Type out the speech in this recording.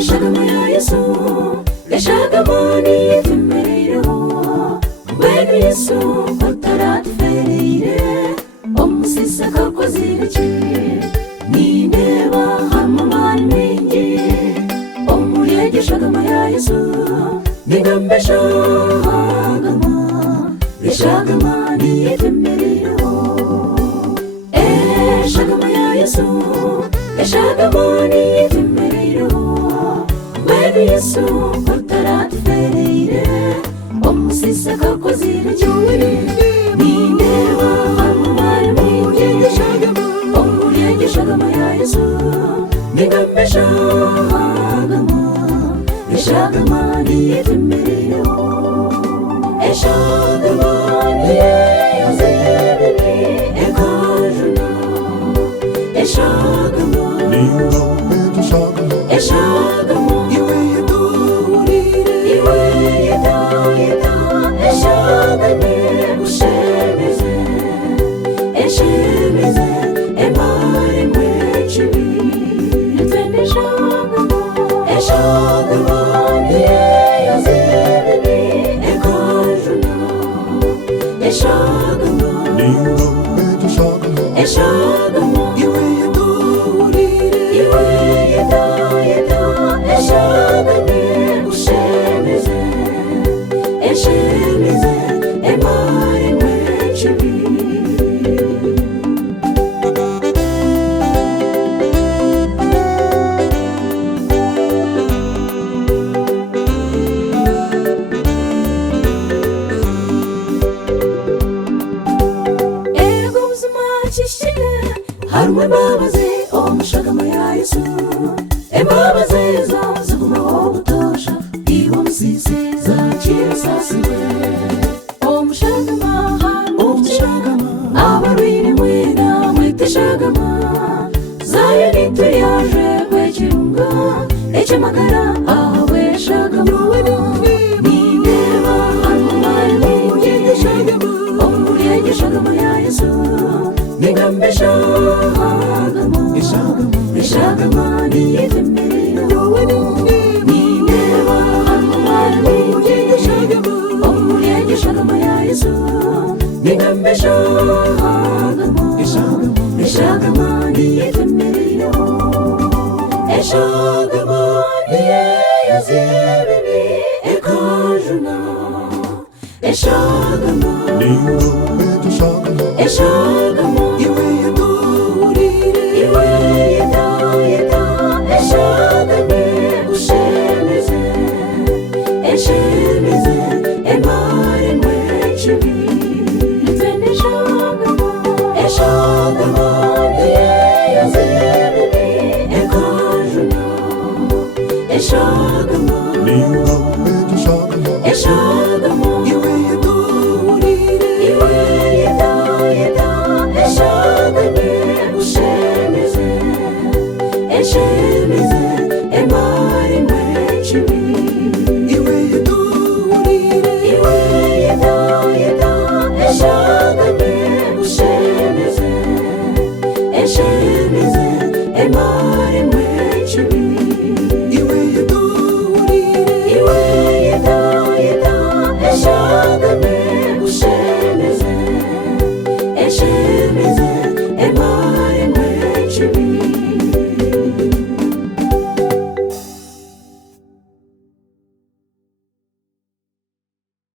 shagama ya Yesu gashagama ni efemerero wenu Yesu utaratferire omusisa kakoziriki nineba hamamani mingi omurege shagama ya Yesu nigambe shagama ni efemerero shagama ya Yesu shagama ni efemerero wenu Yesu utaratferire omusisa kakoziriki nineba hamamani mingi omurege shagama ya Yesu nigambe shagama ni efemerero shagama ni yazebini ekajuna shagama shagama iwe yedayeda shagame ushemeze emare mwechibi etende shagama ni yazebini ekajuna shagama iwe yedayeda shagame ushemeze emare mwechibi harumwe mbabazi omushagama ya Yesu embabazi zagumaho gutosha iwo musisi zakirasasiwe omushagama abarwire mwena mwiteshagama zayo nituyaje kwekirunga ekyamagara awe shagama nineba hamumani omurege shagama ya Yesu nigambe shagama ni efemerero nineba hamumani omurege shagama ya Yesu nigambe shagama ni efemerero shagama ni yazebini ekajuna shagama iwe yedayeda shagame ushemeze emare mwechibi etende shagama ni yazebini ekajuna shagama